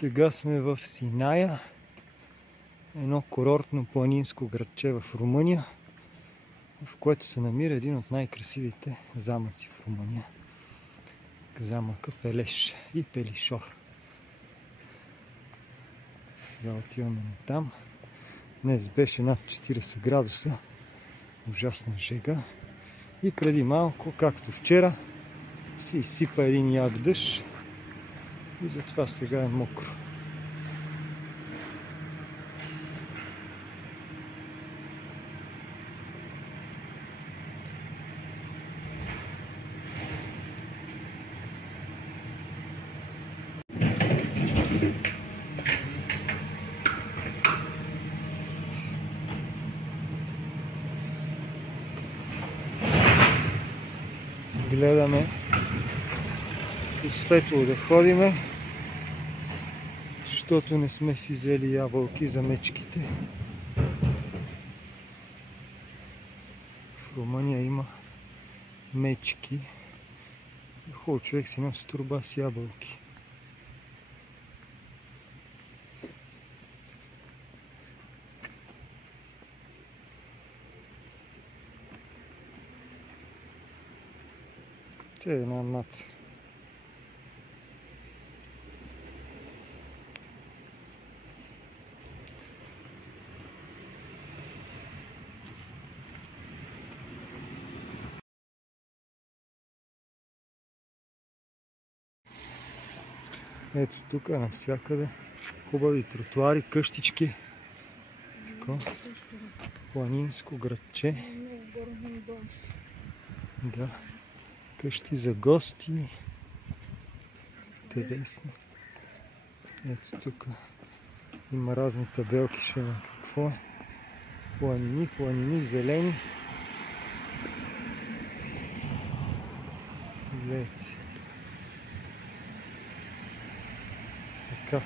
Сега сме в Синая, едно курортно планинско градче в Румъния, в което се намира един от най-красивите замъци в Румъния. Замъка Пелеш и Пелишор. Сега отиваме на там. Днес беше над 40 градуса. Ужасна жега. И преди малко, както вчера, се изсипа един як дъжд и затова сега е мокро. Гледаме от светло да ходиме, защото не сме си взели ябълки за мечките. В Румъния има мечки и хубаво човек си носи торба с ябълки. Те е една маца. Ето тук навсякъде хубави тротуари, къщички. Така, планинско градче. Да. Къщи за гости. Интересни. Ето тук има разни табелки, ще има какво е. Планини, планини, зелени. Гледайте. Така.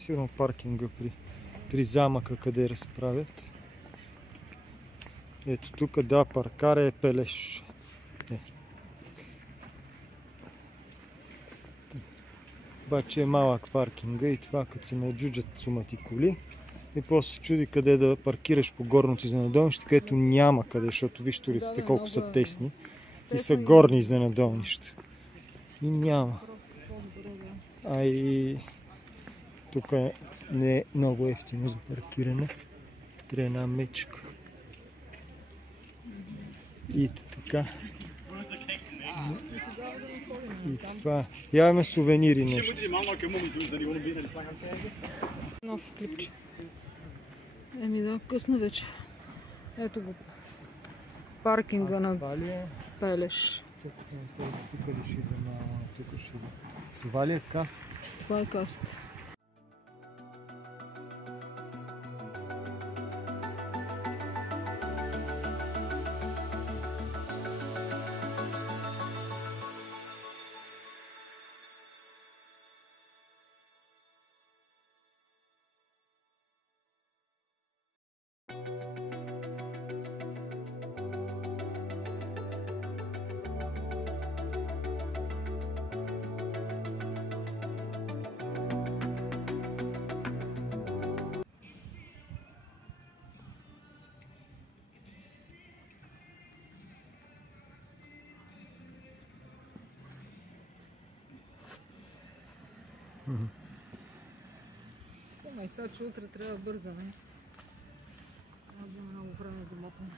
сигурно паркинга при замъка, къде разправят. Ето тук, да, паркара е Пелеш. Обаче е малък паркинга и това, като се наджуджат сумати коли. И после се чуди къде да паркираш по горното изненадолнище, където няма къде, защото виж улиците колко са тесни. И са горни изненадолнища. И няма. А и тук не е много ефтино за паркиране. Трябва една мечка. И така. И това. Яваме сувенири нещо. Нов клипче. Еми да, късно вече. Ето го. Паркинга на Пелеш. Това ли е каст? Това е каст. Спомай сега, че утре трябва да бързаме. Трябва да има много време за мотане.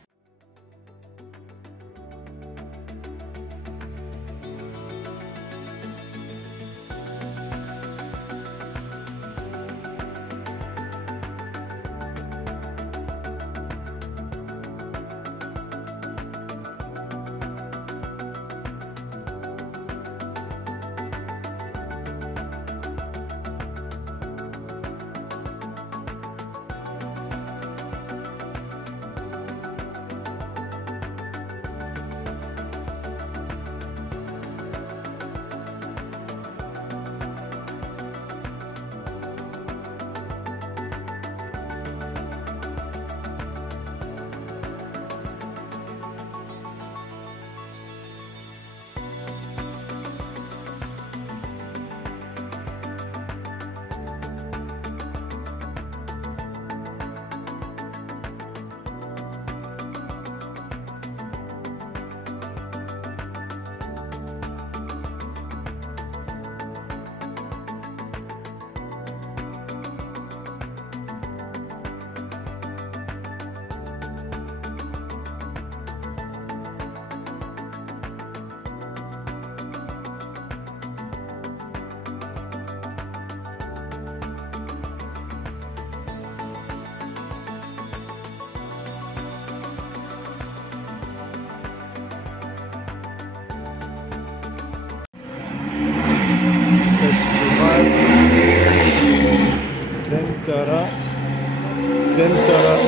Центъра.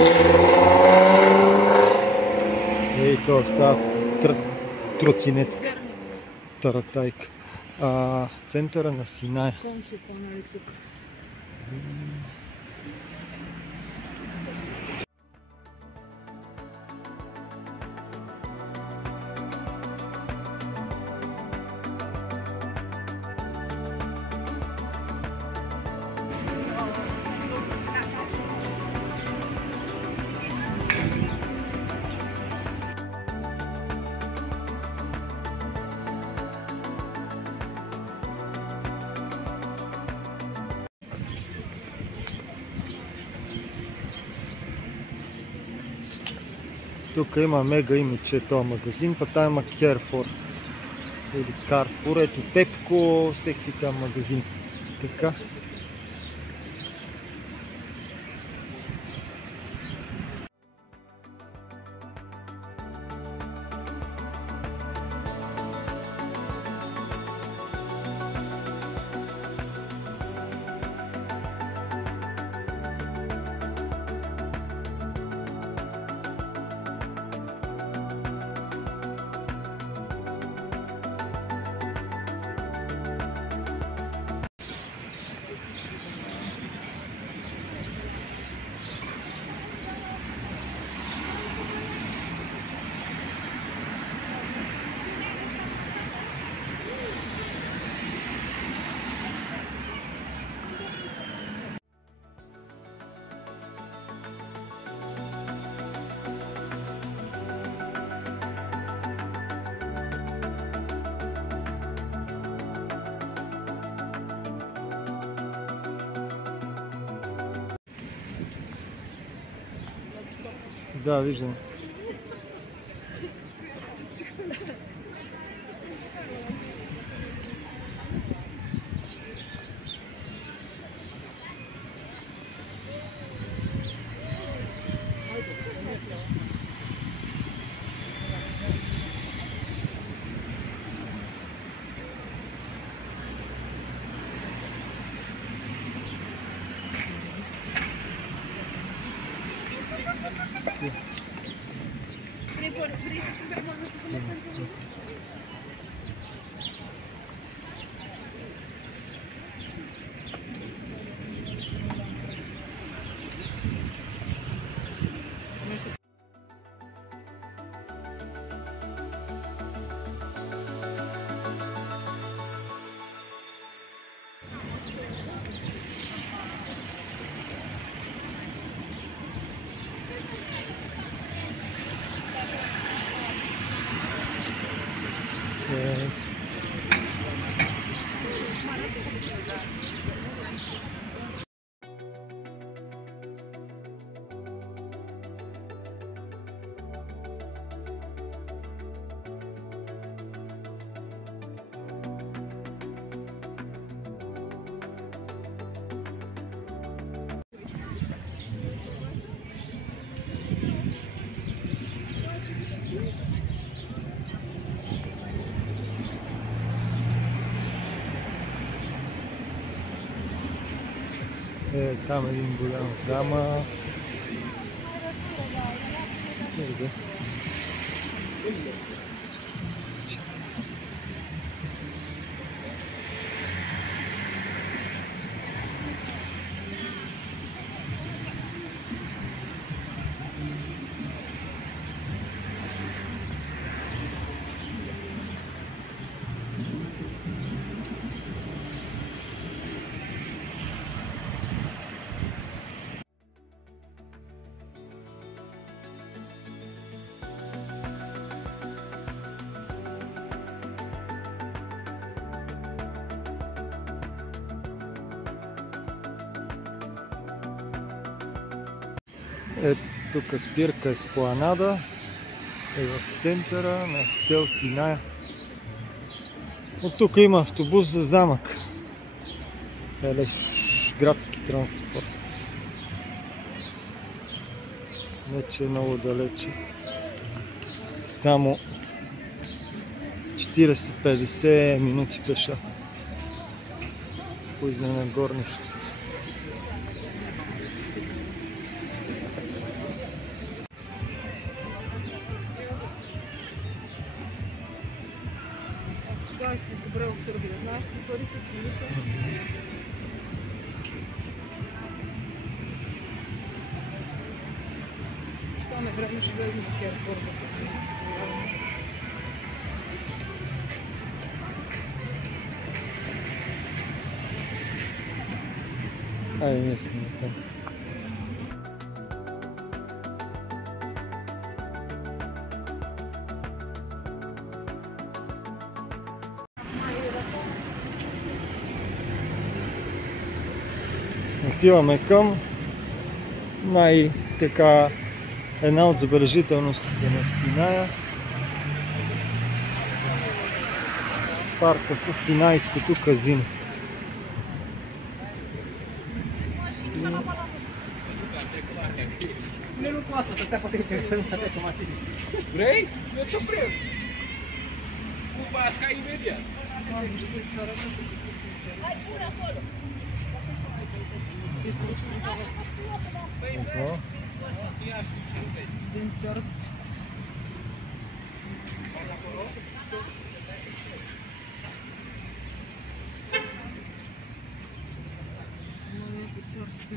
Ей, то става тротинет. Таратайка. Центъра на Синай. Консулка, нали тук? Тук има мега имидж, този магазин, па там има Carrefour или Carrefour, ето Пепко, всеки там магазин. Така. Да, виждам. Yes. Там един голям замък. Къде? Тук спирка Еспланада е в центъра на хотел Синая. От тук има автобус за замък. Елеш градски транспорт. Вече е много далече. Само 40-50 минути пеша. Поизна на горнището. Това си добре в Сърбия. Знаеш си парите, цените. Стане време, ще влезем в Керфорд. Айде, ние сме там. Отиваме към една от забележителностите на Синая. Парка с Синайското казино. Vrei? Eu tô preso. O Basca aí, imediato. Не знам. Един църк. Има някакви църсти.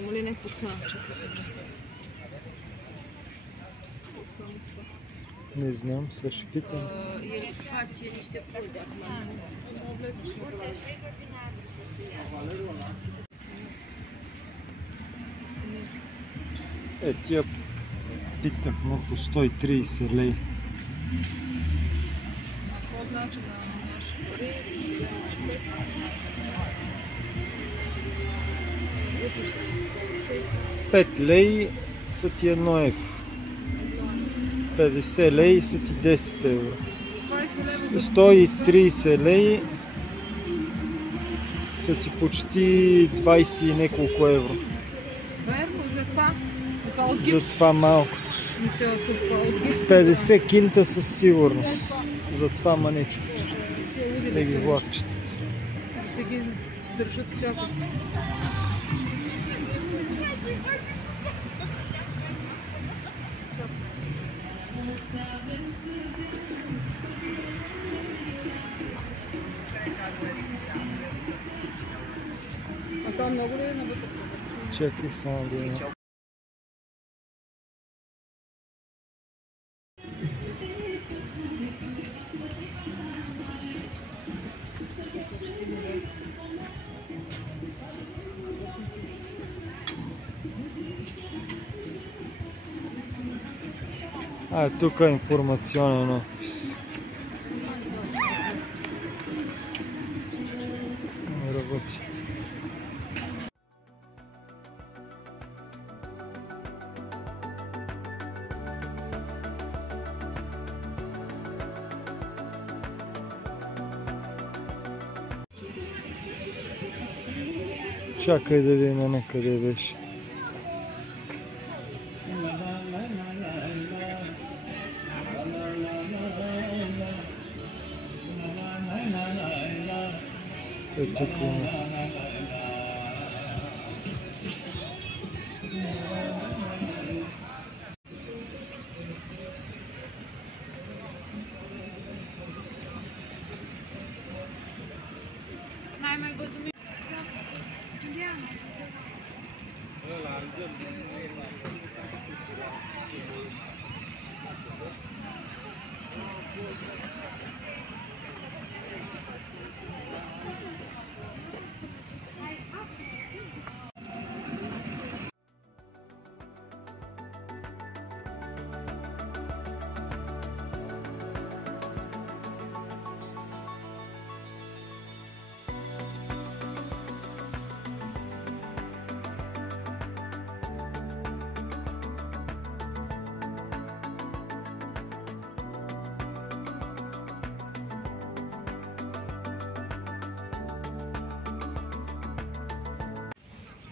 Има ли някакво цена? Не знам, сега ще питам. El face niște plopi acum. Тия питахме по 130 лей. Какво значи да нямаш? 5 леи са ти 1 евро. 50 леи са ти 10 евро. 130 леи са ти почти 20 и няколко евро. Верно, за това? От За гипс? това малкото. 50 кинта със сигурност. За това манече. Не ги влакчетат. Да се ги държат чакат. А това много ли е навътре? Чакай само да има. Тук е информационен опис. Не работи. Чакай да видим накъде беше. Тук има.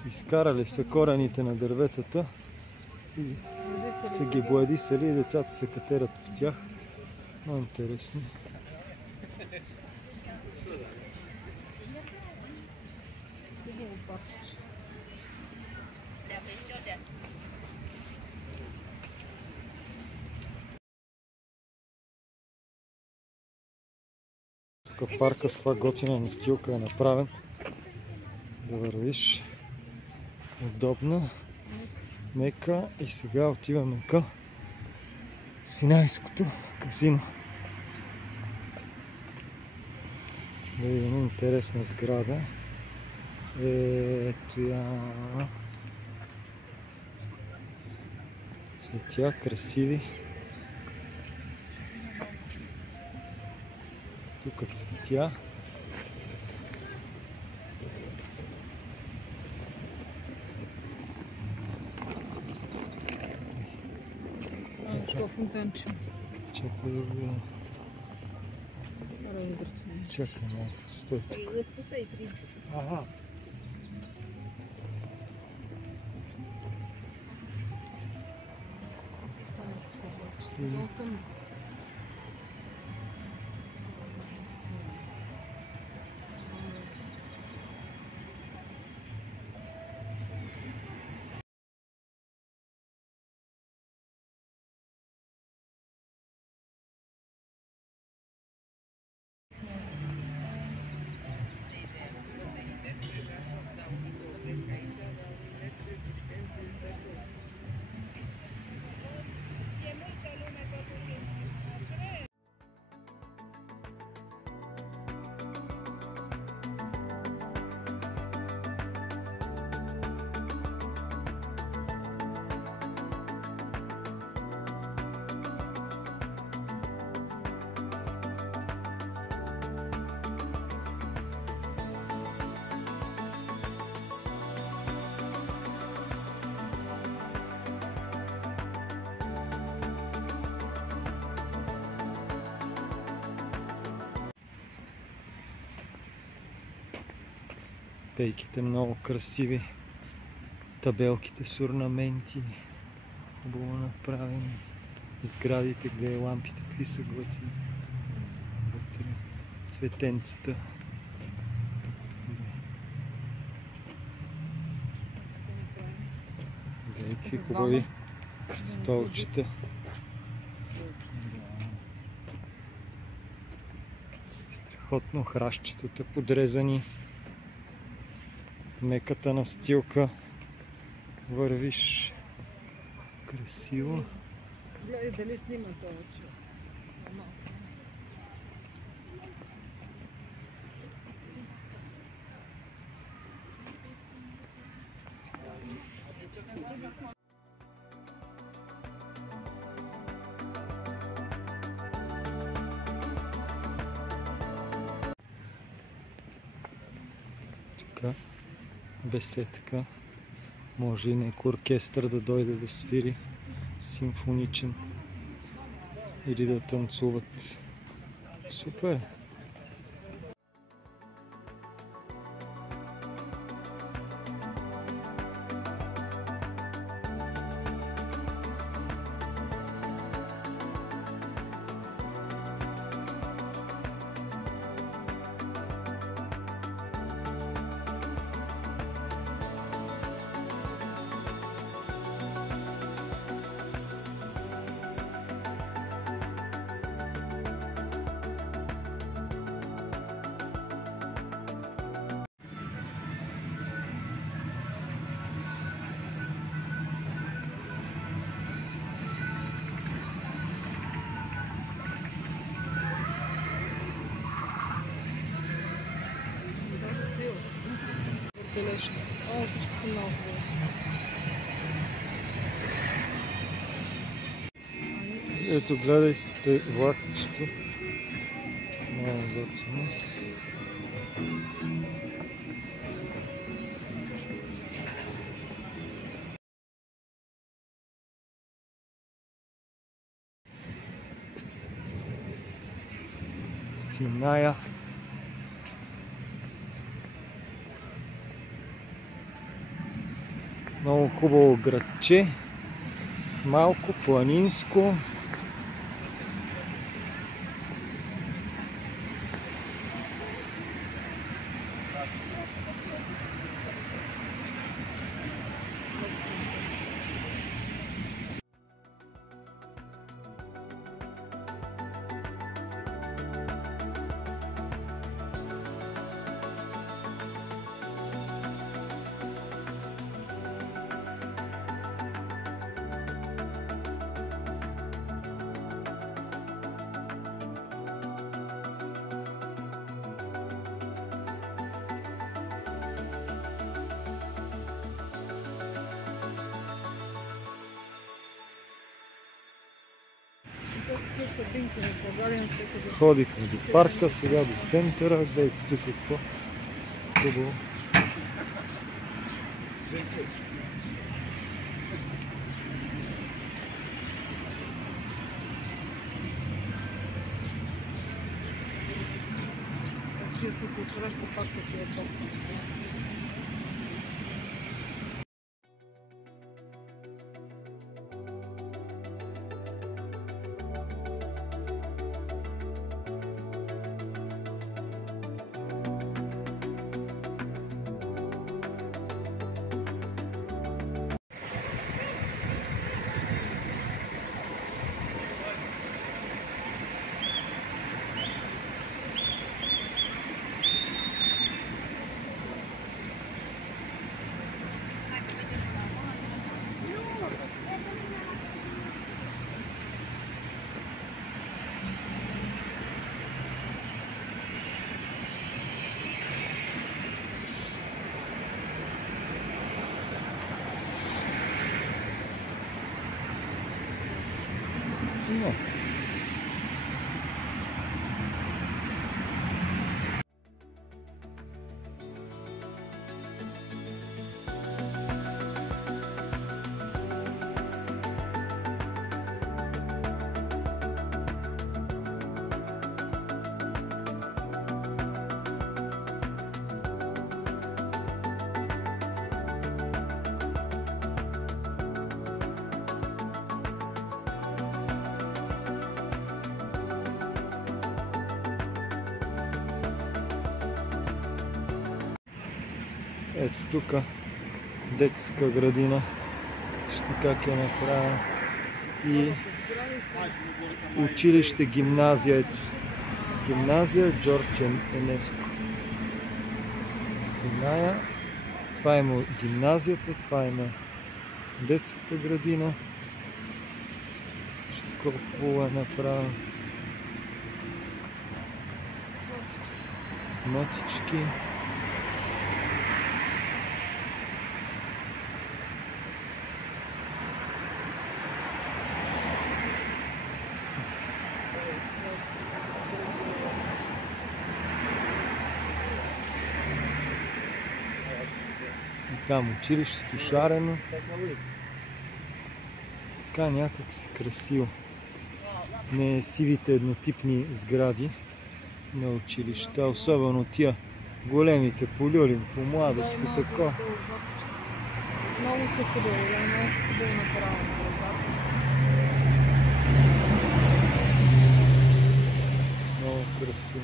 Изкарали са корените на дърветата и са ги бладисали и децата се катерят по тях. Много интересно. Тук парка с това готина настилка е направен. Да вървиш. Удобна, мека и сега отиваме към Синайското казино. Да видим интересна сграда. Ето я. Цветя красиви. Тук цветя. Фонтанче. Чакай да видим. Чакай малко. Стой тук. Ага. пейките много красиви. Табелките с орнаменти. Хубаво направени. Сградите, гледай лампите, какви са готини. Вътре цветенцата. Гледай какви хубави столчета. Страхотно хращчетата подрезани. Меката настилка. Вървиш красиво. Гледай дали снима това човек. Така, беседка. Може и някой оркестър да дойде да свири симфоничен или да танцуват. Супер! Бележка. О, всички са много хубави. Ето гледай сте влакчето. Много готино. Синая. Много хубаво градче. Малко планинско. Ходихме до парка, сега до центъра, гледайте тук какво хубаво. Тия тук отсреща пак такива толкова. No. Ето тук детска градина. Вижте как е направена. И училище, гимназия. Ето. Гимназия Джордж Енеско. Синая. Това има гимназията, това има детската градина. Вижте колко хубаво е направено. Смотички. Там училището шарено. Така някак си красиво. Не сивите еднотипни сгради на училища, особено тия големите по Люлин, по Младост, по тако. Много се хубаво, много хубаво направено. Много красиво.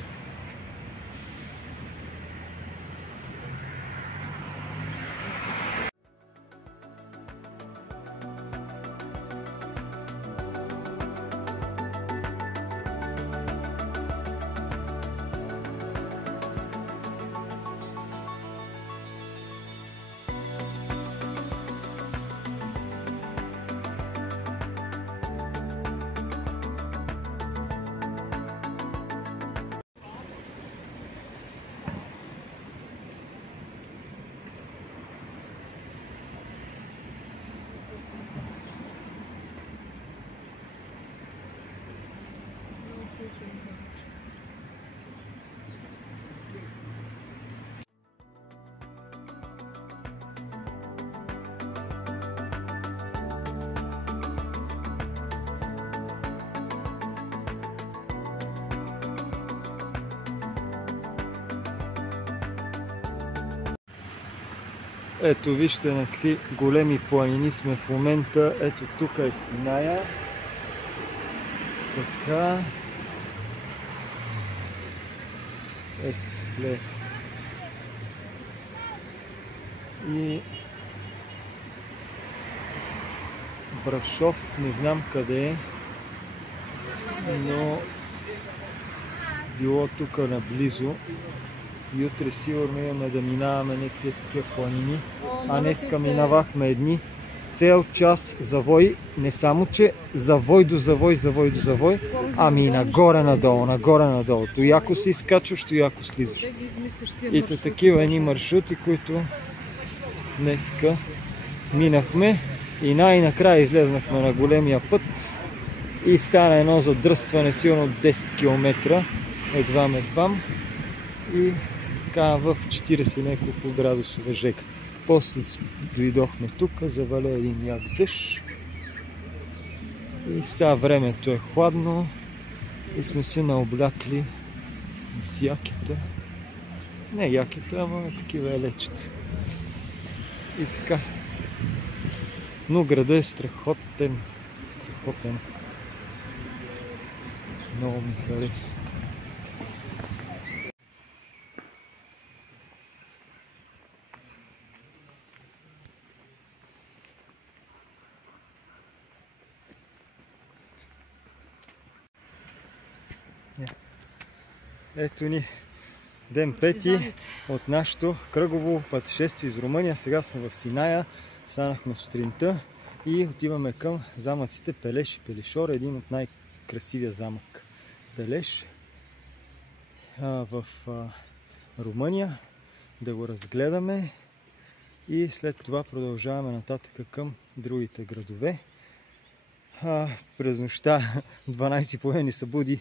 Ето вижте на какви големи планини сме в момента. Ето тук е Синая. Така. Ето, гледайте. И Брашов, не знам къде е, но било тук наблизо. И утре сигурно имаме да минаваме някакви такива планини. А днеска минавахме едни цел час завой. Не само, че завой до завой, ами и нагоре-надолу. То яко се изкачваш, то яко слизаш. И такива едни маршрути, които днеска минахме. И най-накрая излезнахме на големия път. И стана едно задръстване, сигурно 10 км. Едвам. И така в 40 няколко градусова жега. После дойдохме тук, заваля един як дъжд. И сега времето е хладно. И сме се наоблякли с яките. Не яките, ама такива елечета. И така. Но града е страхотен. Много ми харесва. Ето ни ден пети от нашето кръгово пътешествие из Румъния. Сега сме в Синая, станахме сутринта и отиваме към замъците Пелеш и Пелишор, един от най-красивия замък Пелеш в Румъния, да го разгледаме и след това продължаваме нататък към другите градове. През нощта 12:30 ни събуди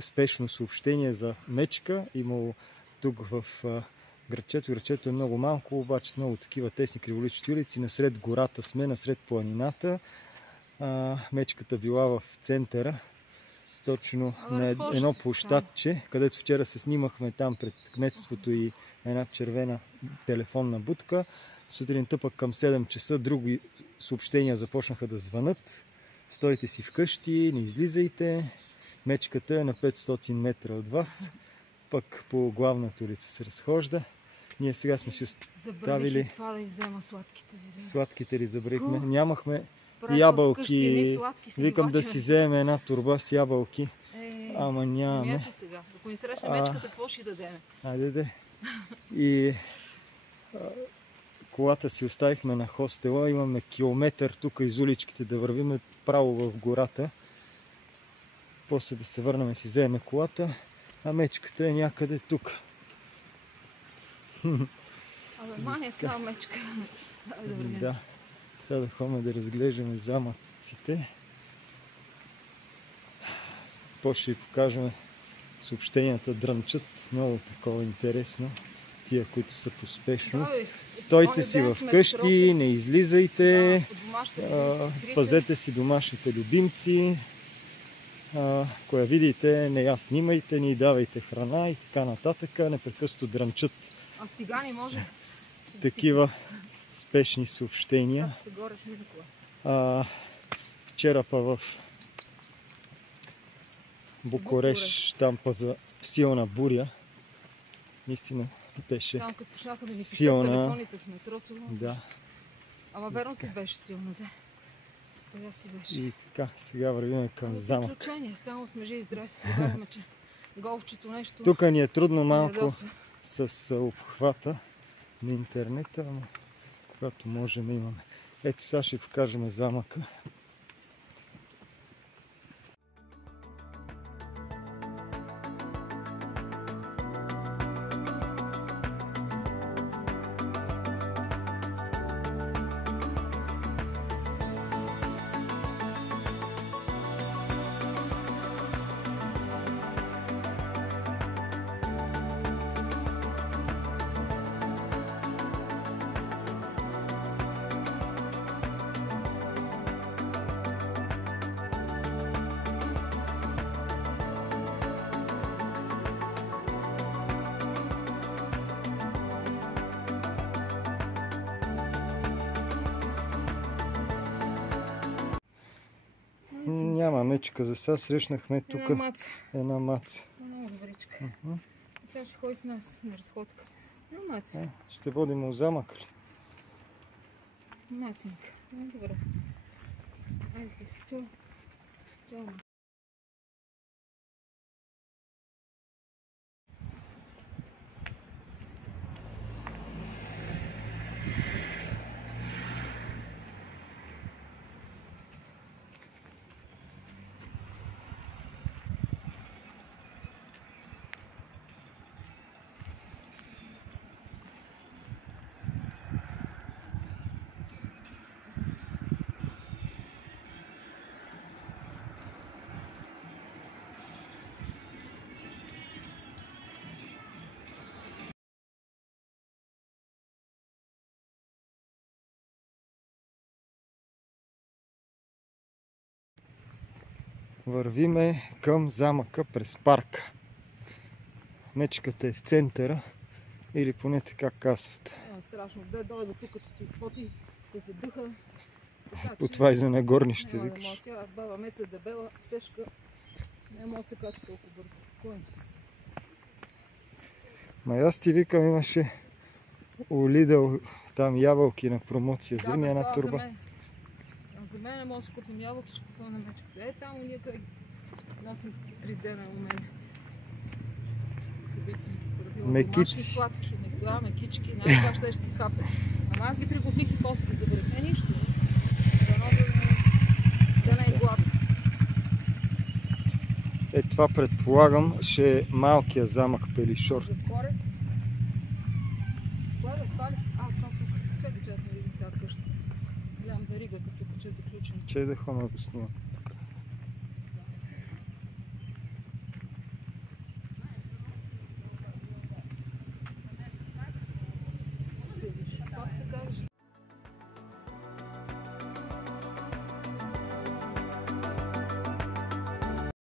спешно съобщение за мечка. Имало тук в градчето. Градчето е много малко, обаче с много такива тесни криволични улици. Насред гората сме, насред планината. Мечката била в центъра, точно на едно площадче, където вчера се снимахме там пред кметството и една червена телефонна будка. Сутринта пък към 7 часа други съобщения започнаха да звънат. Стойте си вкъщи, не излизайте. Мечката е на 500 метра от вас. Пък по главната улица се разхожда. Ние сега сме си Забравих оставили и това да иззема сладките. сладките ли забрехме. Нямахме Правя ябълки. вкъщи едни сладки си Викам да вачим. си вземем една турба с ябълки. Ама Ами нямаме. ето сега, ако ни срещне мечката, какво ще дадеме? Айде. И колата си оставихме на хостела. Имаме километър тук из уличките да вървим право в гората. После да се върнем и си вземем колата. А мечката е някъде тук. Абе, мания тази мечка. Да. Сега да ходим да разглеждаме замъците. После ще ви покажем съобщенията дрънчат. Много такова интересно. Тия, които са по спешност. Стойте си в къщи, не излизайте. Пазете си домашните любимци. Ако я видите, не я снимайте, ни давайте храна и така нататък. Непрекъснато дрънчат. А стига не може. Такива спешни съобщения. Вчера па в Букурещ, там па за силна буря. Наистина беше там като почнаха да ни пишат силна. телефоните в метрото. Да. Ама верно си беше силна, да. Тоя си беше. И така, сега вървим към замък. Приключение, само сме живи и здрави си повярваме, че голфчето нещо... Тук ни е трудно малко с обхвата на интернета, но когато можем имаме. Ето сега ще покажем замъка. Няма мечка за сега, срещнахме тук една маца. Много добричка. Сега ще ходи с нас на разходка. Маца. Ще водим у замък ли? Мацинка. Добре. Айде, чао. Чао. Вървиме към замъка през парка. Мечката е в центъра, или поне така казват. Страшно. Дойде тук, че се изпоти, се задъха. По това и за нагорни ще викаш. Баба Меца е дебела, тежка. Не може да се качи толкова бързо. Кой? Ма аз ти викам, имаше у Lidl там ябълки на промоция. Вземи една турба. За мен не може да купим ябълки, ще купим на мечката. Е, там ние край носим 3 дена у мен. Къде съм правила домашни сладки, мекички, най-това ще си хапя. Ама аз ги приготвих и после ги забравих. Е, нищо. Да не е гладно. Е, това предполагам ще е малкия замък Пелишор. Затворе. Това ли? Това тук. Чакай, че аз не видим тази къща. Гледам веригата тук, че е заключена. Че да ходя да го снимам.